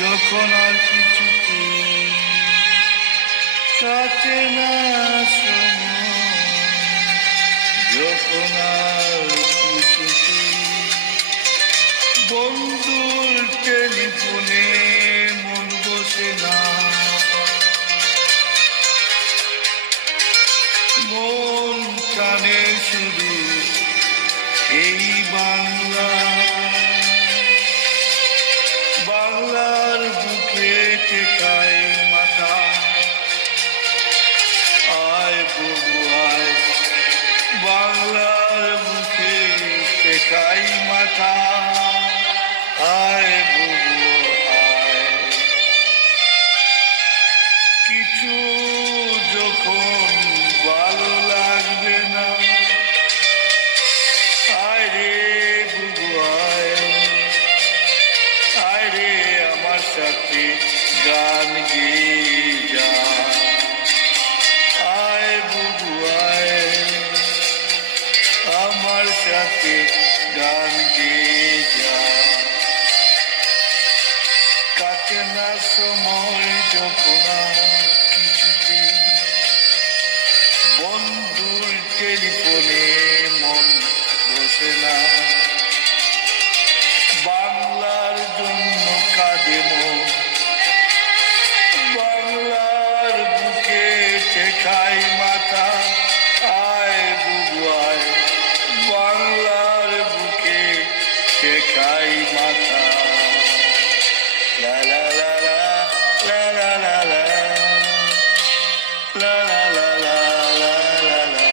যখন আর কিছুতে কাটে না সময়, যখন আর কিছুতে বন্ধুর টেলিফোনে মন বসে না, মন কানে শুধু এই বাংলা, বাংলার বুকে টেকাই মাথা। আয় বুবু আয়, বাংলার বুকে টেকাই মাথা। আয় বুবু আয়, কিছু যখন ভালো লাগবে না, আয় রে বুবু আয়, আয় রে আমার সাথে গান গেয়ে যা। আয় বুবু আয়, আমার সাথে গান গেয়ে যা। কাটে না সময় যখন আর কিছুতে বন্ধুর টেলিফোনে মন বসে না, বাংলার জন্য কাঁদে মন, বাংলার বুকে টেকাই মাথা। আয় বুবু আয়, বাংলার বুকে টেকাই মাথা। লা লা লা লা লা লা লা লা লা।